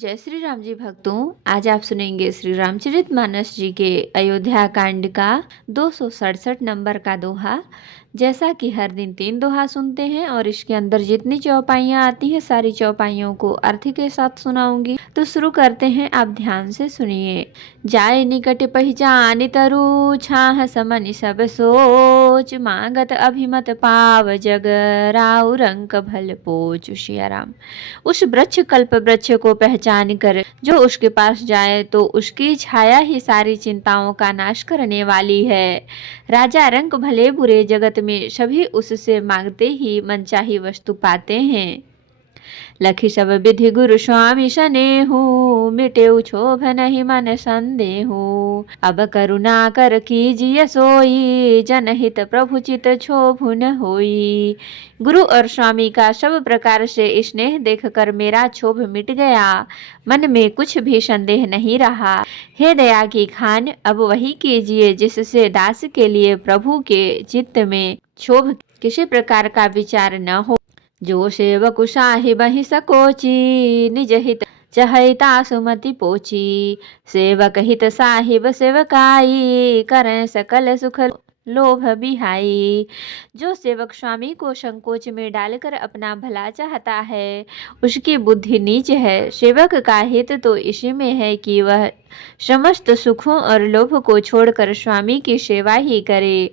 जय श्री राम जी भक्तों, आज आप सुनेंगे श्री रामचरितमानस जी के अयोध्या कांड का 267 नंबर का दोहा। जैसा कि हर दिन 3 दोहा सुनते हैं और इसके अंदर जितनी चौपाइयाँ आती हैं सारी चौपाइयों को अर्थ के साथ सुनाऊंगी। तो शुरू करते हैं, आप ध्यान से सुनिए। जाय निकट पहचान तरु, छाह समनि सब सोच, मांगत अभिमत पाव जग, राउ रंक भल पोच। सियाराम। उस वृक्ष कल्प वृक्ष को पहचान कर जो उसके पास जाए तो उसकी छाया ही सारी चिंताओं का नाश करने वाली है। राजा रंक भले बुरे जगत में सभी उससे मांगते ही मनचाही वस्तु पाते हैं। लखी सब विधि गुरु स्वामी सनेहु, मिटेउ क्षोभ नहीं मन संदेहु। अब करुणा कर कीजिए सोई, जनहित प्रभु चित क्षोभ न होई। गुरु और स्वामी का सब प्रकार से स्नेह देखकर मेरा क्षोभ मिट गया, मन में कुछ भी संदेह नहीं रहा। हे दया की खान, अब वही कीजिए जिससे दास के लिए प्रभु के चित्त में क्षोभ किसी प्रकार का विचार न हो। जो सेवक साहिब ही सकोची, निज हित चहैता सुमति पोची। सेवक हित साहिब सेवकाई, करें सकल सुख लोभ बिहाई। जो सेवक स्वामी को संकोच में डालकर अपना भला चाहता है, उसकी बुद्धि नीच है। सेवक का हित तो इसी में है कि वह समस्त सुखों और लोभ को छोड़कर स्वामी की सेवा ही करे।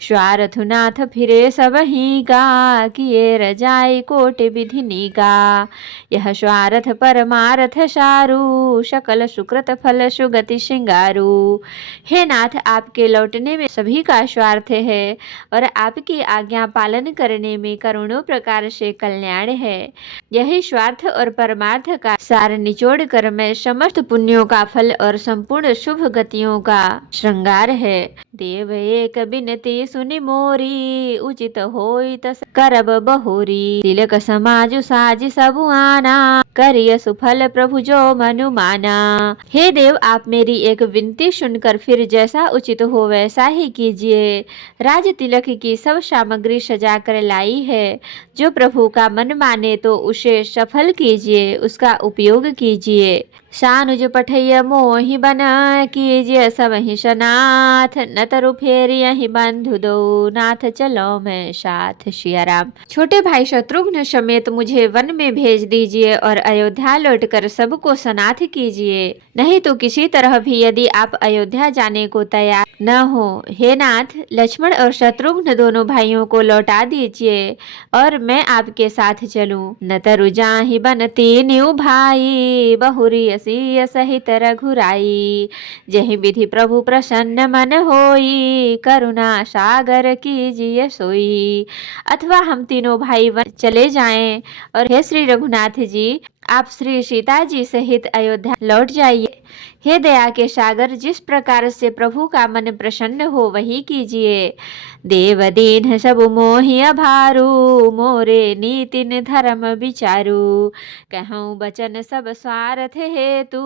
स्वार्थनाथ फिरे सब ही का, किए रजाई कोट विधिनी का। यह स्वार्थ परमार्थ सारू, सकल सुकृत फल सुगति सिंगारू। हे नाथ, आपके लौटने में सभी का स्वार्थ है और आपकी आज्ञा पालन करने में करोड़ों प्रकार से कल्याण है। यही स्वार्थ और परमार्थ का सार निचोड़ कर मैं समस्त पुण्यों का फल और संपूर्ण शुभ गतियों का श्रृंगार है। देव एक बिनती सुनि मोरी, उचित होई तस करब बहोरी। तिलक समाज साज सब आना, करिय सुफल प्रभु जो मनु माना। हे देव, आप मेरी एक विनती सुनकर फिर जैसा उचित हो वैसा ही कीजिए। राज तिलक की सब सामग्री सजा कर लाई है। जो प्रभु का मन माने तो उसे सफल कीजिए, उसका उपयोग कीजिए। सानुज पठैया मोहि बना, कीजिए सब ही सनाथ। न तरु फेर यही बंधु दो, नाथ चलो मैं साथ। सियाराम। छोटे भाई शत्रुघ्न समेत मुझे वन में भेज दीजिए और अयोध्या लौटकर सबको सनाथ कीजिए। नहीं तो किसी तरह भी यदि आप अयोध्या जाने को तैयार न हो, हे नाथ, लक्ष्मण और शत्रुघ्न दोनों भाइयों को लौटा दीजिए और मैं आपके साथ चलूं। न तरु जाहि बनती न्यू भाई, बहुरी असी सहित रघुराई। जहि विधि प्रभु प्रसन्न मन होई, करुणा सागर कीजिए सोई। अथवा हम तीनों भाई वन चले जाएं और हे श्री रघुनाथ जी, आप श्री सीता जी सहित अयोध्या लौट जाइए। हे दया के सागर, जिस प्रकार से प्रभु का मन प्रसन्न हो वही कीजिए। देव दीन सब मोहि अभारू, मोरे नीतिन धर्म विचारू। कहूँ बचन सब स्वार्थ हेतु,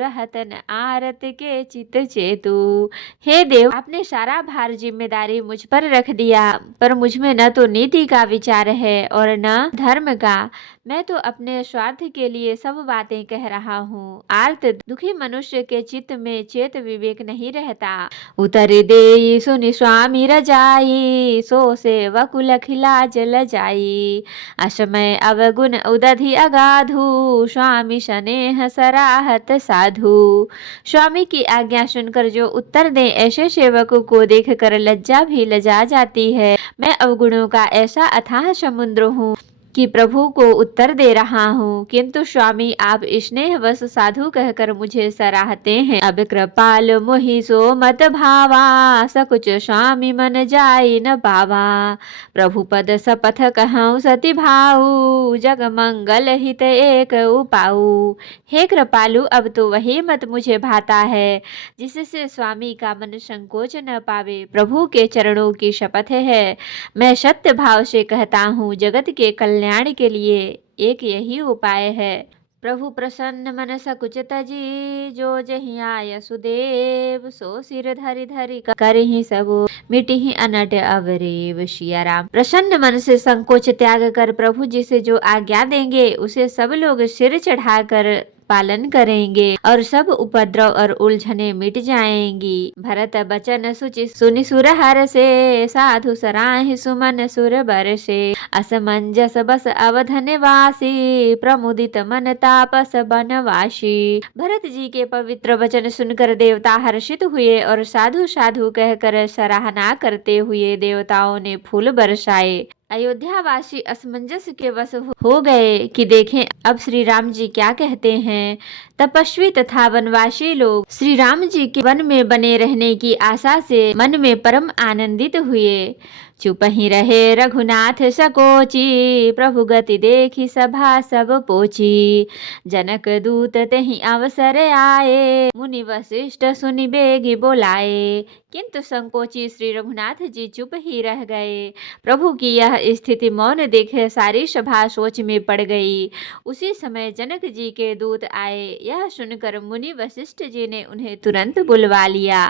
रहतन आरत के चित चेतु। हे देव, आपने सारा भार जिम्मेदारी मुझ पर रख दिया, पर मुझ में न तो नीति का विचार है और न धर्म का। मैं तो अपने स्वार्थ के लिए सब बातें कह रहा हूँ। आर्त दुखी मनुष्य के चित्त में चेत विवेक नहीं रहता। उतर दे सुनि स्वामी रजाई, सो सेवक लखिला जल जाई। असमय अवगुण उदधि अगाधु, स्वामी स्नेह सराहत साधु। स्वामी की आज्ञा सुनकर जो उत्तर दे ऐसे सेवक को देखकर लज्जा भी लजा जाती है। मैं अवगुणों का ऐसा अथाह समुद्र हूँ कि प्रभु को उत्तर दे रहा हूँ, किंतु स्वामी आप स्नेहवश साधु कहकर मुझे सराहते हैं। अब कृपाल मोहि सो मत भावा, सकुच स्वामी मन जाई न पावा। प्रभु पद सपथ कहूँ सति भाऊ, जग मंगल हित एक उपाऊ। हे कृपालु, अब तो वही मत मुझे भाता है जिससे स्वामी का मन संकोच न पावे। प्रभु के चरणों की शपथ है, मैं सत्य भाव से कहता हूँ, जगत के कल्याण के लिए एक यही उपाय है। प्रभु प्रसन्न मन सकुच तजी, जो जहि आय सुदेव। सो सिर धरि धरि करहि सबो, मिटिहि अनट अवरेव। सियाराम। प्रसन्न मन से संकोच त्याग कर प्रभु जी से जो आज्ञा देंगे उसे सब लोग सिर चढ़ाकर पालन करेंगे और सब उपद्रव और उलझने मिट जाएंगी। भरत बचन सुचि सुनि सुर हर से, साधु सराहि सुमन सुर बरसे। असमंजस बस अवध निवासी, प्रमुदित मन तापस बनवासी। भरत जी के पवित्र वचन सुनकर देवता हर्षित हुए और साधु साधु कहकर सराहना करते हुए देवताओं ने फूल बरसाए। अयोध्यावासी असमंजस के वश हो गए कि देखें अब श्री राम जी क्या कहते हैं। तपस्वी तथा वनवासी लोग श्री राम जी के वन में बने रहने की आशा से मन में परम आनंदित हुए। चुप ही रहे रघुनाथ सकोची, प्रभु गति देखी सभा सब पोची। जनक दूत तेहि अवसर आए, मुनि वशिष्ठ सुनि बेगी बोलाए। किंतु संकोची श्री रघुनाथ जी चुप ही रह गए। प्रभु की यह स्थिति मौन देख सारी सभा सोच में पड़ गई। उसी समय जनक जी के दूत आए। यह सुनकर मुनि वशिष्ठ जी ने उन्हें तुरंत बुलवा लिया।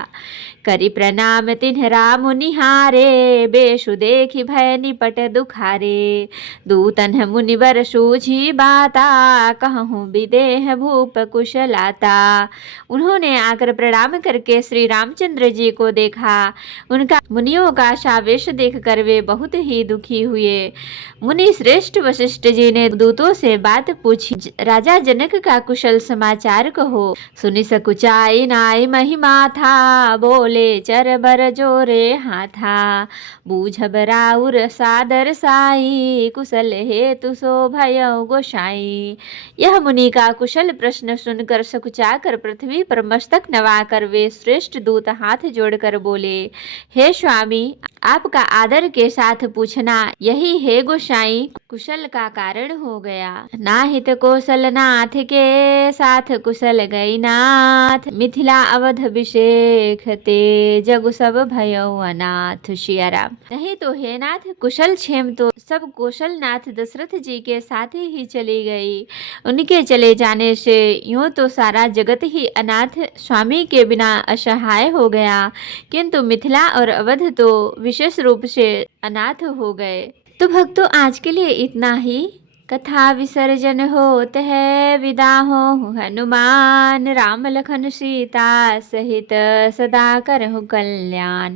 करि प्रणाम तिन्हरा मुनिहारे, बेशु देखि भय निपट दुखारे। दूतन मुनिवर सूझी बाता, कहूँ विदेह भूप कुशलाता। उन्होंने आकर प्रणाम करके श्री रामचंद्र जी को देखा। उनका मुनियों का सावेश देखकर वे बहुत ही दुखी हुए। मुनि श्रेष्ठ वशिष्ठ जी ने दूतों से बात पूछी। राजा जनक का कुशल समाचार कहो। सुनि सकुचाई नाई महिमा था, बोले चर बर जोरे हाथा। बूझब राउर सादर साई, कुशल हेतु सो भयउ गोसाई। यह मुनि का कुशल प्रश्न सुनकर सकुचा कर पृथ्वी पर मस्तक नवाकर वे श्रेष्ठ दूत हाथ जोड़कर बोले, हे स्वामी, आपका आदर के साथ पूछना यही है गोसाई कुशल का कारण हो गया। नाहित कौशल नाथ के साथ कुशल गई नाथ, मिथिला अवध अभिषेक ते जगु सब भयउ अनाथ। सियाराम। नहीं तो हे नाथ, कुशल क्षेम तो सब कौशल नाथ दशरथ जी के साथ ही चली गई। उनके चले जाने से यूं तो सारा जगत ही अनाथ स्वामी के बिना असहाय हो गया, किंतु मिथिला और अवध तो विशेष रूप से अनाथ हो गए। तो भक्तों, आज के लिए इतना ही। कथा विसर्जन होत है, विदा हो हनुमान। राम लखन सीता सहित सदा करहु कल्याण।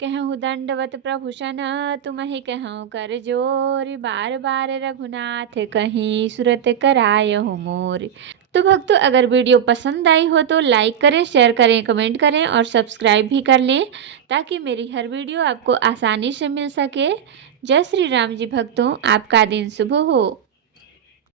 कहूँ दंडवत प्रभु सन, तुम्हि कहूँ कर जोर। बार बार रघुनाथ कहीं, सुरत करायहु मोर। तो भक्तों, अगर वीडियो पसंद आई हो तो लाइक करें, शेयर करें, कमेंट करें और सब्सक्राइब भी कर लें, ताकि मेरी हर वीडियो आपको आसानी से मिल सके। जय श्री राम जी भक्तों, आपका दिन शुभ हो।